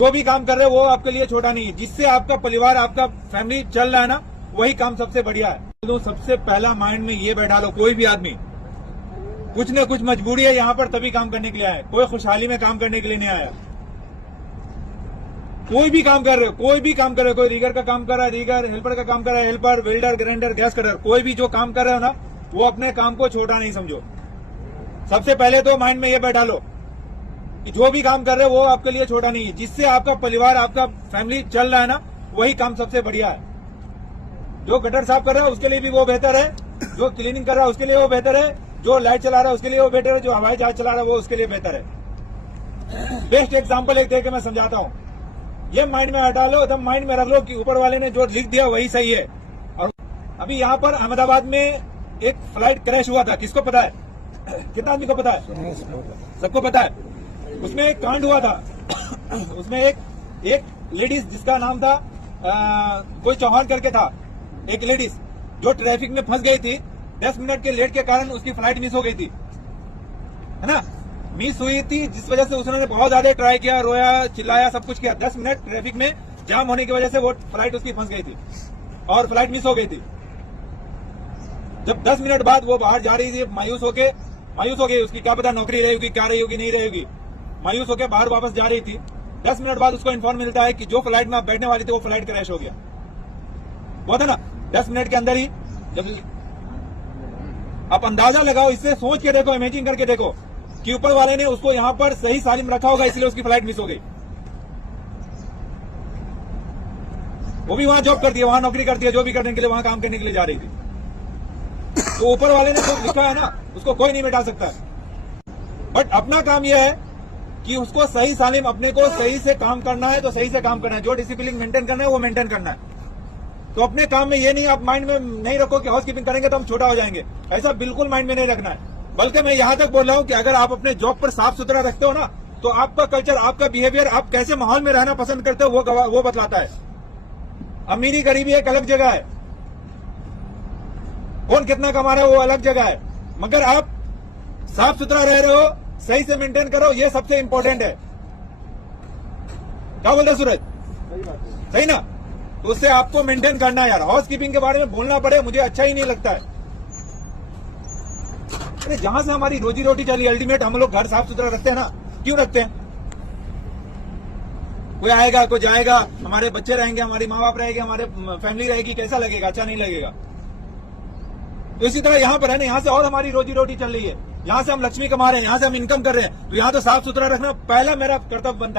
जो भी काम कर रहे हो वो आपके लिए छोटा नहीं है। जिससे आपका परिवार, आपका फैमिली चल रहा है ना, वही काम सबसे बढ़िया है। तो सबसे पहला माइंड में ये बैठा लो, कोई भी आदमी कुछ न कुछ मजबूरी है, यहाँ पर तभी काम करने के लिए आया। कोई खुशहाली में काम करने के लिए नहीं आया। कोई भी काम कर रहे हो, कोई भी काम कर रहे हो, कोई रीगर का काम कर रहा है रीगर, हेल्पर का काम कर रहा है helper, welder, grinder, gas cutter, कोई भी जो काम कर रहे हो ना, वो अपने काम को छोटा नहीं समझो। सबसे पहले तो माइंड में ये बैठा लो कि जो भी काम कर रहे हो वो आपके लिए छोटा नहीं है। जिससे आपका परिवार, आपका फैमिली चल रहा है ना, वही काम सबसे बढ़िया है। जो गटर साफ कर रहा है उसके लिए भी वो बेहतर है, जो क्लीनिंग कर रहा है उसके लिए वो बेहतर है, जो लाइट चला रहा है उसके लिए वो बेहतर है, जो हवाई जहाज चला रहा है वो उसके लिए बेहतर है। बेस्ट एग्जाम्पल एक देके मैं समझाता हूँ। ये माइंड में हटा लो, एकदम माइंड में रख लो कि ऊपर वाले ने जो लिख दिया वही सही है। और अभी यहाँ पर अहमदाबाद में एक फ्लाइट क्रैश हुआ था, किसको पता है? कितना आदमी को पता है? सबको पता है। उसमें एक कांड हुआ था। उसमें एक लेडीज जिसका नाम था कोई चौहान करके था, एक लेडीज जो ट्रैफिक में फंस गई थी। 10 मिनट के लेट के कारण उसकी फ्लाइट मिस हो गई थी, है ना। मिस हुई थी जिस वजह से उसने बहुत ज्यादा ट्राई किया, रोया, चिल्लाया, सब कुछ किया। 10 मिनट ट्रैफिक में जाम होने की वजह से वो फ्लाइट उसकी फंस गई थी और फ्लाइट मिस हो गई थी। जब 10 मिनट बाद वो बाहर जा रही थी, मायूस हो गई, उसकी क्या पता नौकरी रहेगी, क्या रहेगी, नहीं रहेगी। मायूस होकर बाहर वापस जा रही थी। 10 मिनट बाद उसको इन्फॉर्म मिलता है कि जो फ्लाइट में आप बैठने वाली थी वो फ्लाइट क्रैश हो गया। वो था ना 10 मिनट के अंदर ही। जब आप अंदाजा लगाओ, इससे सोच के देखो, इमेजिन करके देखो कि ऊपर वाले ने उसको यहाँ पर सही सालिम रखा होगा, इसलिए उसकी फ्लाइट मिस हो गई। वो भी वहां जॉब करती है, वहां नौकरी करती है, जो भी करने के लिए वहां काम करने के लिए जा रही थी। तो ऊपर वाले ने जो लिखा है ना, उसको कोई नहीं मिटा सकता है। बट अपना काम यह है कि उसको सही सालिम, अपने को सही से काम करना है तो सही से काम करना है। जो डिसिप्लिन मेंटेन करना है वो मेंटेन करना है। तो अपने काम में ये नहीं, आप माइंड में नहीं रखो कि हाउस कीपिंग करेंगे तो हम छोटा हो जाएंगे। ऐसा बिल्कुल माइंड में नहीं रखना है। बल्कि मैं यहां तक बोल रहा हूं कि अगर आप अपने जॉब पर साफ सुथरा रखते हो ना, तो आपका कल्चर, आपका बिहेवियर, आप कैसे माहौल में रहना पसंद करते हो वो बतलाता है। अमीरी गरीबी एक अलग जगह है, कौन कितना कमा रहा है वो अलग जगह है, मगर आप साफ सुथरा रह रहे हो, सही से मेंटेन करो, ये सबसे इंपॉर्टेंट है। क्या बोल रहे सूरज? सही ना? तो उससे आपको मेंटेन करना है यार। हाउस कीपिंग के बारे में बोलना पड़े मुझे अच्छा ही नहीं लगता है। अरे जहां से हमारी रोजी रोटी चली, अल्टीमेट हम लोग घर साफ सुथरा रखते हैं ना, क्यों रखते हैं? कोई आएगा, कोई जाएगा, हमारे बच्चे रहेंगे, हमारी माँ बाप रहेंगे, हमारे फैमिली रहेगी, कैसा लगेगा? अच्छा नहीं लगेगा। तो इसी तरह यहाँ पर है ना, यहाँ से और हमारी रोजी रोटी चल रही है, यहाँ से हम लक्ष्मी कमा रहे हैं, यहाँ से हम इनकम कर रहे हैं, तो यहाँ तो साफ सुथरा रखना पहला मेरा कर्तव्य बनता है।